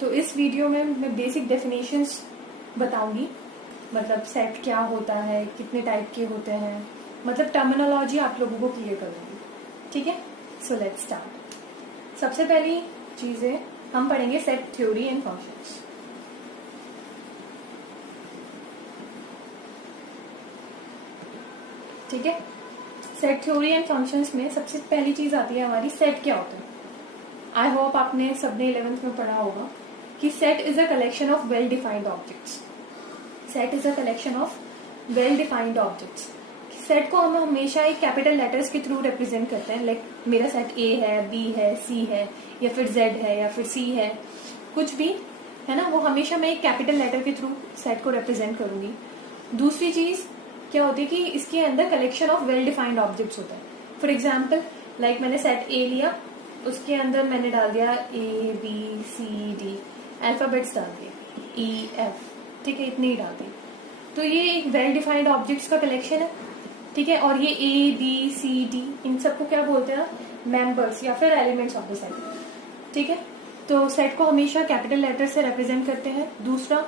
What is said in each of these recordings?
तो इस वीडियो में मैं बेसिक डेफिनेशंस बताऊंगी, मतलब सेट क्या होता है, कितने टाइप के होते हैं, मतलब टर्मिनोलॉजी आप लोगों को क्लियर करूंगी। ठीक है, सो लेट्स स्टार्ट। सबसे पहली चीज है, हम पढ़ेंगे सेट थ्योरी एंड फंक्शंस। ठीक है, सेट थ्योरी एंड फंक्शंस में सबसे पहली चीज आती है हमारी सेट क्या होता है। आई होप आपने सबने 11th में पढ़ा होगा कि set is a collection of well defined objects. Set is a collection of well defined objects. Set को हम हमेशा एक कैपिटल लेटर्स के थ्रू रिप्रेजेंट करते हैं, लाइक मेरा सेट ए है, बी है, सी है, या फिर जेड है, या फिर सी है, कुछ भी है ना, वो हमेशा मैं एक कैपिटल लेटर के थ्रू सेट को रिप्रेजेंट करूंगी। दूसरी चीज क्या होती है कि इसके अंदर collection of well defined objects होता है। फॉर एग्जाम्पल लाइक मैंने सेट ए लिया, उसके अंदर मैंने डाल दिया A B C D, alphabets डाल दिए ई एफ, ठीक है, इतने ही डाल दिए। तो ये एक वेल डिफाइंड ऑब्जेक्ट्स का कलेक्शन है। ठीक है, और ये ए बी सी डी इन सबको क्या बोलते हैं, मेंबर्स या फिर एलिमेंट्स ऑफ द सेट। ठीक है, तो सेट को हमेशा कैपिटल लेटर से रिप्रेजेंट करते हैं। दूसरा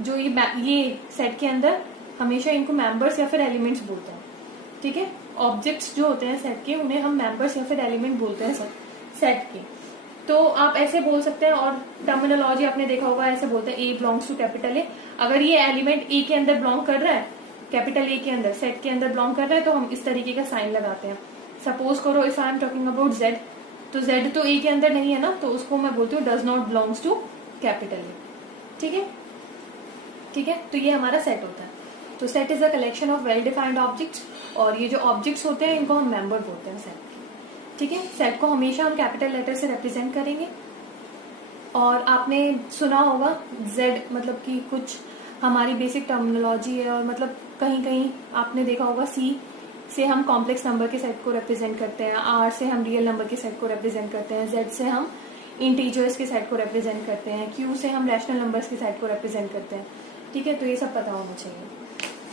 जो ये सेट के अंदर हमेशा इनको मेंबर्स या फिर एलिमेंट्स बोलते हैं। ठीक है, ऑब्जेक्ट्स जो होते हैं सेट के उन्हें हम मेंबर्स या फिर एलिमेंट बोलते हैं सेट के। तो आप ऐसे बोल सकते हैं, और टर्मिनोलॉजी आपने देखा होगा, ऐसे बोलते हैं ए बिलोंग्स टू कैपिटल ए। अगर ये एलिमेंट ए के अंदर बिलोंग कर रहा है, कैपिटल ए के अंदर, सेट के अंदर बिलोंग कर रहा है, तो हम इस तरीके का साइन लगाते हैं। सपोज करो if I am talking about Z, तो जेड तो ए के अंदर नहीं है ना, तो उसको मैं बोलती हूँ does not belongs to capital A. ठीक है, ठीक है, तो ये हमारा सेट होता है। तो set is a collection of well defined objects, और ये जो ऑब्जेक्ट्स होते हैं इनको हम मेंबर बोलते हैं सेट के। ठीक है, सेट को हमेशा हम कैपिटल लेटर से रिप्रेजेंट करेंगे। और आपने सुना होगा जेड, मतलब कि कुछ हमारी बेसिक टर्मिनोलॉजी है, और मतलब कहीं कहीं आपने देखा होगा सी से हम कॉम्प्लेक्स नंबर के सेट को रिप्रेजेंट करते हैं, आर से हम रियल नंबर के सेट को रिप्रेजेंट करते हैं, जेड से हम इंटीजर्स के सेट को रिप्रेजेंट करते हैं, क्यू से हम रैशनल नंबर्स के सेट को रिप्रेजेंट करते हैं। ठीक है, तो ये सब पता होना चाहिए।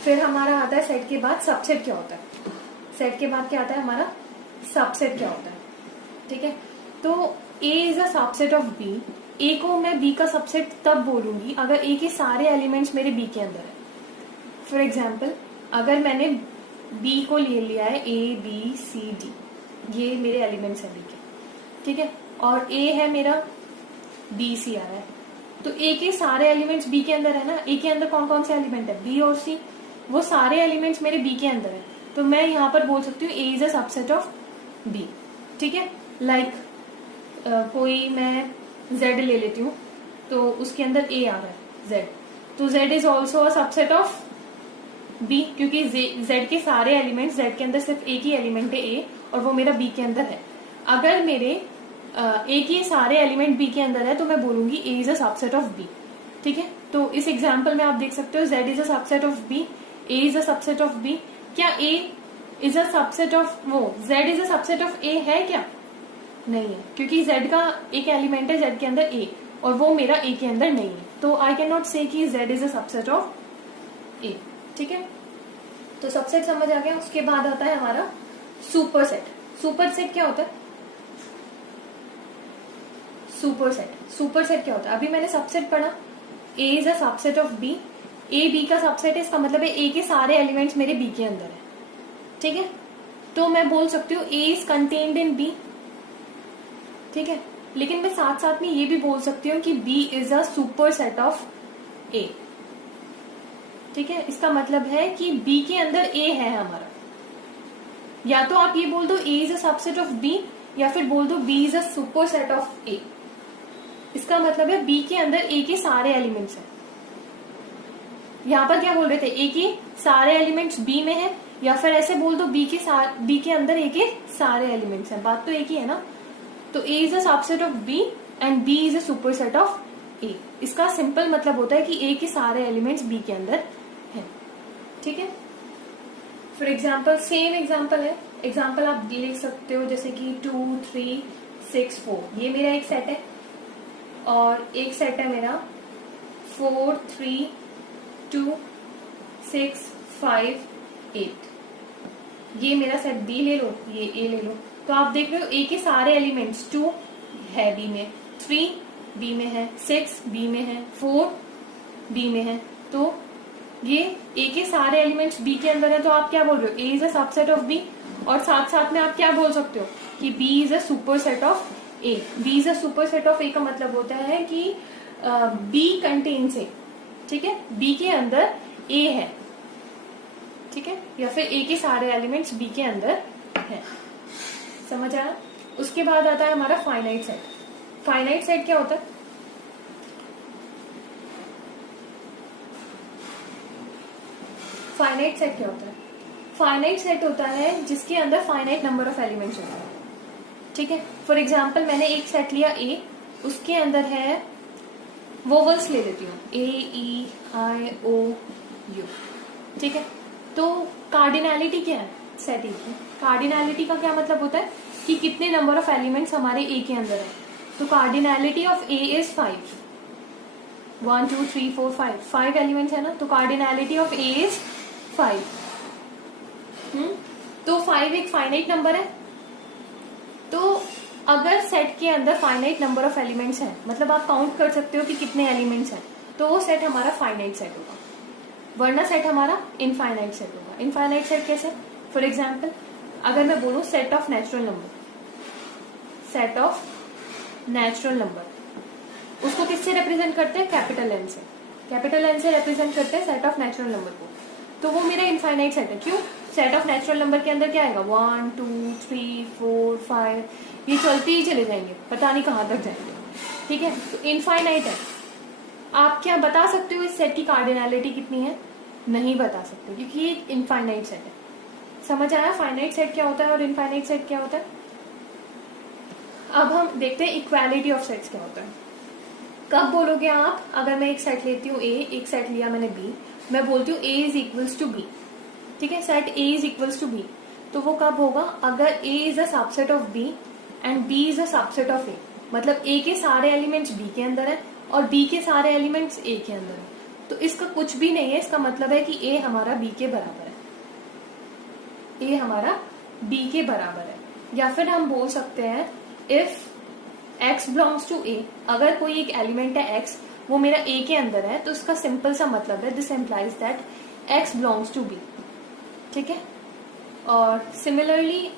फिर हमारा आता है सेट के बाद सबसेट क्या होता है। सेट के बाद क्या आता है हमारा सबसेट क्या होता है। ठीक है, तो A is a subset of B. A को मैं बी का सबसेट तब बोलूंगी अगर ए के सारे एलिमेंट्स मेरे बी के अंदर है। फॉर एग्जाम्पल अगर मैंने बी को ले लिया है, ए बी सी डी, ये मेरे एलिमेंट्स है बी के। ठीक है, और ए है मेरा, बी सी आ रहा है, तो ए के सारे एलिमेंट्स बी के अंदर है ना। ए के अंदर कौन कौन से एलिमेंट है, बी और सी, वो सारे एलिमेंट्स मेरे बी के अंदर है। तो मैं यहाँ पर बोल सकती हूँ A is a subset of B. ठीक है, लाइक कोई मैं जेड ले लेती हूँ, तो उसके अंदर ए आ रहा है जेड, तो Z is also a subset of B, क्योंकि जेड के सारे एलिमेंट्स, जेड के अंदर सिर्फ एक ही एलिमेंट है ए, और वो मेरा बी के अंदर है। अगर मेरे ए के सारे एलिमेंट बी के अंदर है तो मैं बोलूंगी A is a subset of B. ठीक है, तो इस एग्जाम्पल में आप देख सकते हो Z is a subset of B, A is a subset of B. क्या A is a subset of, वो Z is a subset of A है क्या, नहीं है, क्योंकि जेड का एक एलिमेंट है जेड के अंदर ए, और वो मेरा ए के अंदर नहीं है, तो आई कैन नॉट से कि Z is a subset of A. ठीक है, तो सबसेट समझ आ गया। उसके बाद आता है हमारा सुपर सेट। सुपर सेट क्या होता है, सुपर सेट, सुपर सेट क्या होता है, अभी मैंने सबसेट पढ़ा, A is a subset of B, A B का सबसेट है, इसका मतलब है ए के सारे एलिमेंट्स मेरे बी के अंदर है। ठीक है, तो मैं बोल सकती हूँ A is contained in B. ठीक है, लेकिन मैं साथ साथ में ये भी बोल सकती हूँ कि B is a superset of A. ठीक है, इसका मतलब है कि बी के अंदर ए है हमारा। या तो आप ये बोल दो A is a subset of B, या फिर बोल दो B is a superset of A. इसका मतलब है बी के अंदर ए के सारे एलिमेंट्स हैं। यहाँ पर क्या बोल रहे थे, ए के सारे एलिमेंट्स बी में है, या फिर ऐसे बोल दो बी के अंदर ए के सारे एलिमेंट्स हैं, बात तो एक ही है ना। तो A is a subset of B and B is a superset of A. इसका सिंपल मतलब होता है कि ए के सारे एलिमेंट्स बी के अंदर हैं। ठीक है, फॉर एग्जाम्पल सेम एग्जाम्पल है, एग्जाम्पल आप लिख सकते हो जैसे कि 2 3 6 4, ये मेरा एक सेट है, और एक सेट है मेरा 4 3 2 6 5 8, ये मेरा सेट बी ले लो, ये ए ले लो। तो आप देख रहे हो ए के सारे एलिमेंट्स 2 है बी में, 3 बी में है, 6 बी में है, 4 बी में है, तो ये ए के सारे एलिमेंट्स बी के अंदर है, तो आप क्या बोल रहे हो, A is a subset of B, और साथ साथ में आप क्या बोल सकते हो कि B is a superset of A. B is a superset of A का मतलब होता है कि बी कंटेन्स ए, ठीक है, बी के अंदर ए है, ठीक है, या फिर ए के सारे एलिमेंट्स बी के अंदर है। समझ आया? उसके बाद आता है हमारा फाइनाइट सेट। फाइनाइट सेट क्या होता है? फाइनाइट सेट क्या होता है? फाइनाइट सेट होता है जिसके अंदर फाइनाइट नंबर ऑफ एलिमेंट्स होता है, ठीक है। फॉर एग्जाम्पल मैंने एक सेट लिया ए, उसके अंदर है, वोवल्स ले लेती हूँ, ए ई आई ओ यू, ठीक है। तो कार्डिनैलिटी क्या है सेट ए की? कार्डिनैलिटी का क्या मतलब होता है कि कितने नंबर ऑफ एलिमेंट्स हमारे ए के अंदर है। तो cardinality of A is 5, 1 2 3 4 5 elements है ना, तो कार्डिनैलिटी ऑफ ए इज 5। तो 5 एक फाइनाइट नंबर है। तो अगर सेट के अंदर फाइनाइट नंबर ऑफ एलिमेंट्स हैं, मतलब आप काउंट कर सकते हो कि कितने एलिमेंट्स हैं, तो वो सेट हमारा फाइनाइट सेट होगा, वरना सेट हमारा इनफाइनाइट सेट होगा। इनफाइनाइट सेट कैसे? फॉर एग्जाम्पल अगर मैं बोलूं set of natural number, set of natural number, उसको किससे रिप्रेजेंट करते हैं? कैपिटल एन से। कैपिटल एन से रिप्रेजेंट करते हैं सेट ऑफ नेचुरल नंबर को, तो वो मेरा इनफाइनाइट सेट है। क्यों? सेट ऑफ नेचुरल नंबर के अंदर क्या आएगा? 1 2 3 4 5, ये चलते ही चले जाएंगे, पता नहीं कहां तक जाएंगे, ठीक है। तो इनफाइनाइट है। आप क्या बता सकते हो इस सेट की कार्डिनैलिटी कितनी है? नहीं बता सकते, क्योंकि ये इनफाइनाइट सेट है। समझ आया फाइनाइट सेट क्या होता है और इनफाइनाइट सेट क्या होता है? अब हम देखते हैं इक्वालिटी ऑफ सेट्स क्या होता है। कब बोलोगे आप? अगर मैं एक सेट लेती हूँ ए, एक सेट लिया मैंने बी, मैं बोलती हूँ A is equals to B, ठीक है, set A is equals to B, तो वो कब होगा? अगर A is a subset of B and B is a subset of A, मतलब ए के सारे एलिमेंट्स बी के अंदर है और बी के सारे एलिमेंट्स ए के अंदर है। तो इसका कुछ भी नहीं है, इसका मतलब है कि ए हमारा बी के बराबर है, ए हमारा बी के बराबर है। या फिर हम बोल सकते हैं इफ x बिलोंग्स टू ए, अगर कोई एक एलिमेंट है x, वो मेरा ए के अंदर है, तो इसका सिंपल सा मतलब है this implies that x belongs to B, ठीक है। और similarly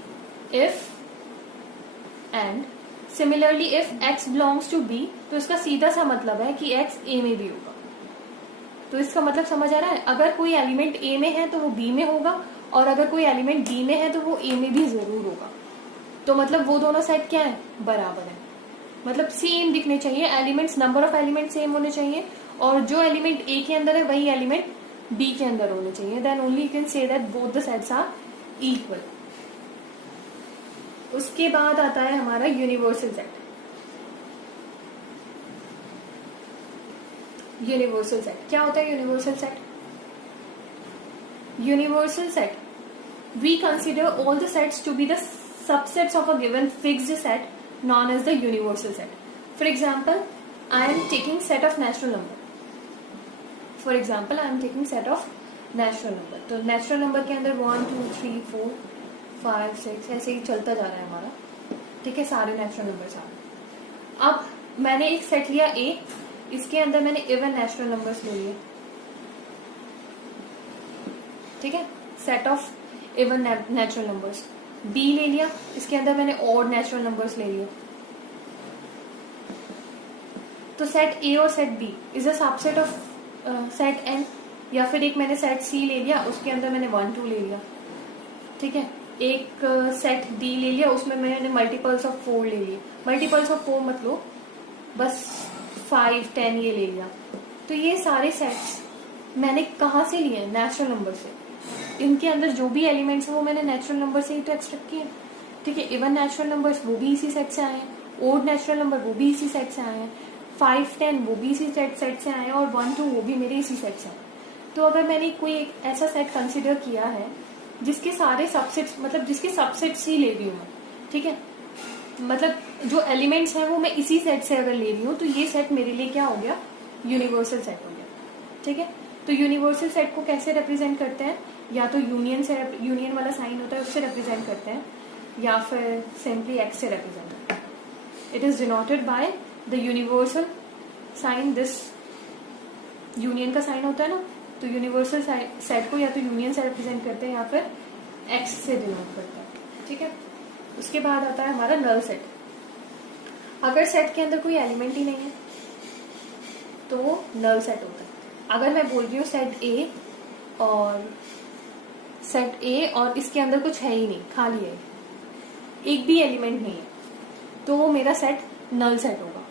if x belongs to b, तो इसका सीधा सा मतलब है कि x a में भी होगा। तो इसका मतलब समझ आ रहा है? अगर कोई एलिमेंट a में है तो वो b में होगा, और अगर कोई एलिमेंट b में है तो वो a में भी जरूर होगा। तो मतलब वो दोनों सेट क्या है? बराबर है, मतलब सेम दिखने चाहिए, elements, number of element same होने चाहिए, और जो एलिमेंट ए के अंदर है वही एलिमेंट बी के अंदर होने चाहिए। Then only you can say that both the sets are equal. उसके बाद आता है हमारा यूनिवर्सल सेट। यूनिवर्सल सेट क्या होता है? Universal set, universal set we consider all the sets to be the subsets of a given fixed set known as the universal set. For example, I am taking set of natural number. For example, I am taking set of natural number. तो natural number के अंदर 1 2 3 4 5 6 ऐसे ही चलता जा रहा है हमारा, ठीक है, सारे natural numbers आ रहे। अब मैंने एक सेट लिया A, इसके अंदर मैंने इवन नेचुरल नंबर्स ले लिए, ठीक है, set of even natural numbers. B ले लिया, इसके अंदर मैंने ऑड नेचुरल नंबर्स ले लिए। तो सेट ए और set B is a subset of set N. या फिर एक मैंने सेट सी ले लिया, उसके अंदर मैंने 1 2 ले लिया, ठीक है। एक सेट डी ले लिया, उसमें मैंने मल्टीपल्स ऑफ 4 ले लिए। मल्टीपल्स ऑफ 4 मतलब बस 5 10 ये ले लिया। तो ये सारे सेट्स मैंने कहाँ से लिए? नेचुरल नंबर से। इनके अंदर जो भी एलिमेंट्स हैं वो मैंने नेचुरल नंबर से ही तो एक्सट्रैक्ट किए, ठीक है। इवन नेचुरल नंबर्स वो भी इसी सेट से आए हैं, ओड नेचुरल नंबर वो भी इसी सेट से आए हैं, 5 10 वो भी इसी सेट से आए हैं, और 1 2 वो भी मेरे इसी सेट से आए। तो अगर मैंने कोई एक ऐसा सेट कंसिडर किया है जिसके सारे सबसेट्स, मतलब जिसके सबसेट्स ही ले रही हूँ, ठीक है, मतलब जो एलिमेंट्स हैं वो मैं इसी सेट से अगर ले रही हूँ, तो ये सेट मेरे लिए क्या हो गया? यूनिवर्सल सेट हो गया, ठीक है। तो यूनिवर्सल सेट को कैसे रिप्रेजेंट करते हैं? या तो यूनियन से, यूनियन वाला साइन होता है उससे रिप्रेजेंट करते हैं, या फिर सिंपली एक्स से रिप्रेजेंट करते हैं। It is denoted by the universal sign, this union का साइन होता है ना, तो यूनिवर्सल सेट को या तो यूनियन से रिप्रेजेंट करते हैं या फिर एक्स से डिनोट करते हैं, ठीक है। उसके बाद आता है हमारा नल सेट। अगर सेट के अंदर कोई एलिमेंट ही नहीं है तो वो नल सेट होता है। अगर मैं बोल रही हूँ सेट ए और इसके अंदर कुछ है ही नहीं, खाली है, एक भी एलिमेंट नहीं है, तो वो मेरा सेट नल सेट होगा।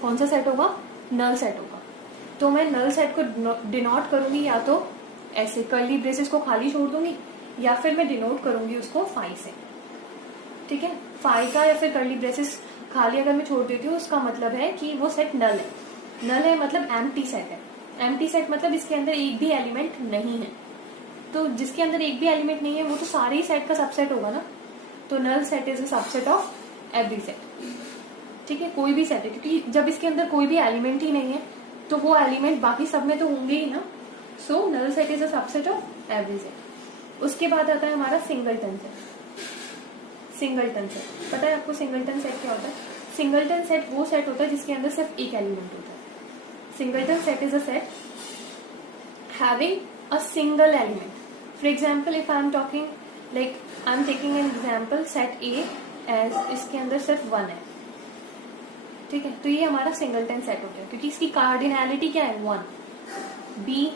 कौन सा सेट होगा? नल सेट होगा। तो मैं नल सेट को डिनोट करूंगी या तो ऐसे कर्ली ब्रेसेस को खाली छोड़ दूंगी, या फिर मैं डिनोट करूंगी उसको फाई से, ठीक है। फाई का या फिर कर्ली ब्रेसेस खाली अगर मैं छोड़ देती हूँ, उसका मतलब है कि वो सेट नल है। नल है मतलब एम्प्टी सेट है। एम्प्टी सेट मतलब इसके अंदर एक भी एलिमेंट नहीं है। तो जिसके अंदर एक भी एलिमेंट नहीं है वो तो सारे ही सेट का सबसेट होगा ना। तो null set is a subset of every set, ठीक है। कोई भी सेट है, क्योंकि जब इसके अंदर कोई भी एलिमेंट ही नहीं है तो वो एलिमेंट बाकी सब में तो होंगे ही ना। So null set is a subset of every set. उसके बाद आता है हमारा सिंगलटन सेट। सिंगलटन सेट पता है आपको सिंगलटन सेट क्या होता है? सिंगलटन सेट वो सेट होता है जिसके अंदर सिर्फ एक एलिमेंट होता है। Singleton set is a set having a single element. For example if I am talking like I am taking an example set A as इसके अंदर सिर्फ 1 है, ठीक है। तो ये हमारा सिंगलटन सेट हो गया क्योंकि इसकी कार्डिनैलिटी क्या है? 1। बी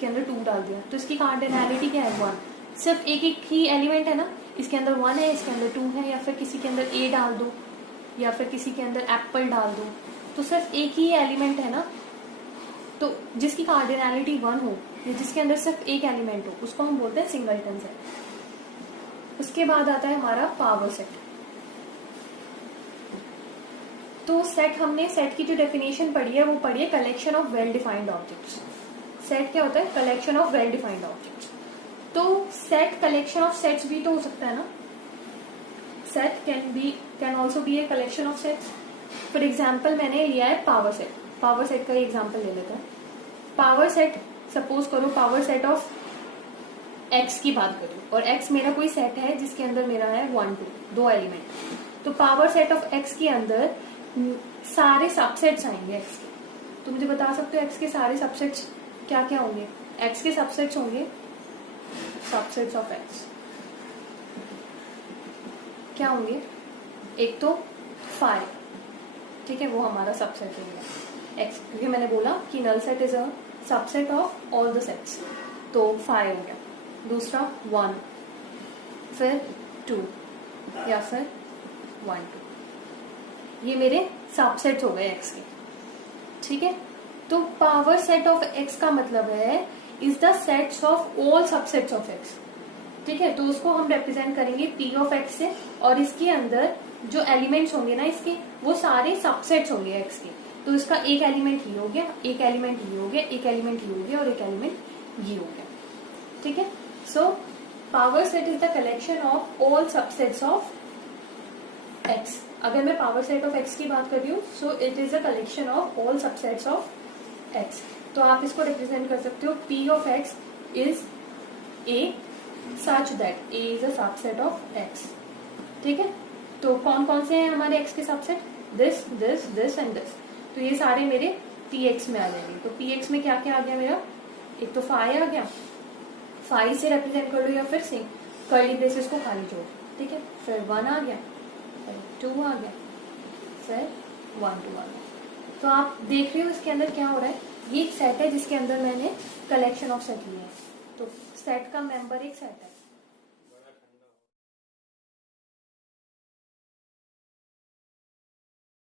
के अंदर 2 डाल दिया तो इसकी कार्डिनैलिटी क्या है? 1। सिर्फ एक एक ही एलिमेंट है ना, इसके अंदर 1 है, इसके अंदर 2 है, या फिर किसी के अंदर ए डाल दो या फिर किसी के अंदर एप्पल डाल दो, तो सिर्फ एक ही एलिमेंट है ना। तो जिसकी कार्डिनैलिटी 1 हो या जिसके अंदर सिर्फ एक एलिमेंट हो उसको हम बोलते हैं सिंगलटन सेट। उसके बाद आता है हमारा पावर सेट। तो सेट हमने सेट की जो डेफिनेशन पढ़ी है वो पढ़ी है collection of well defined objects. Set क्या होता है? Collection of well defined objects. तो सेट कलेक्शन ऑफ सेट्स भी तो हो सकता है ना। Set can also be a collection of sets. For example मैंने लिया है पावर सेट। पावर सेट का एग्जाम्पल ले लेते हैं। पावर सेट सपोज करो पावर सेट ऑफ एक्स की बात करूं और एक्स मेरा कोई सेट है जिसके अंदर मेरा है 1 2 दो एलिमेंट। तो पावर सेट ऑफ एक्स के अंदर सारे सबसेट्स आएंगे एक्स के। तो मुझे बता सकते हो एक्स के सारे सबसेट्स क्या क्या होंगे? एक्स के सबसेट्स होंगे सबसेट्स ऑफ एक्स क्या होंगे? एक तो 5, ठीक है, वो हमारा सबसेट हो गया एक्स, क्योंकि मैंने बोला कि null set is a subset of all the sets. तो 5 हो गया। दूसरा 1, फिर 2 या फिर 1 2, ये मेरे सबसेट्स हो गए एक्स के, ठीक है। तो पावर सेट ऑफ एक्स का मतलब है is the sets of all subsets of x, ठीक है। तो उसको हम रिप्रेजेंट करेंगे पी ऑफ एक्स से, और इसके अंदर जो एलिमेंट्स होंगे ना इसके वो सारे सबसेट्स होंगे एक्स के। तो इसका एक एलिमेंट ही हो गया, एक एलिमेंट ही हो गया, एक एलिमेंट ही हो गया और एक एलिमेंट ये हो गया, ठीक है। So power set is the collection of all subsets of x. अगर मैं पावर सेट ऑफ एक्स की बात कर रही हूँ so it is a collection of all subsets of x. तो आप इसको रिप्रेजेंट कर सकते हो P of x is a such that A is a subset of x, ठीक है। तो कौन कौन से हैं हमारे एक्स के subset? This this this and this. तो ये सारे मेरे पी एक्स में आ जाएंगे। तो पी एक्स में क्या क्या आ गया मेरा? एक तो 5 आ गया, 5 से रिप्रेजेंट कर लो या फिर से कर्ली ब्रेसेस को खाली जोड़, ठीक है। फिर 1 आ गया, फिर 2 आ गया, फिर 1 2 आ गया। तो आप देख रहे हो इसके अंदर क्या हो रहा है? ये एक सेट है जिसके अंदर मैंने कलेक्शन ऑफ सेट लिए हैं। तो सेट का मेंबर एक सेट है।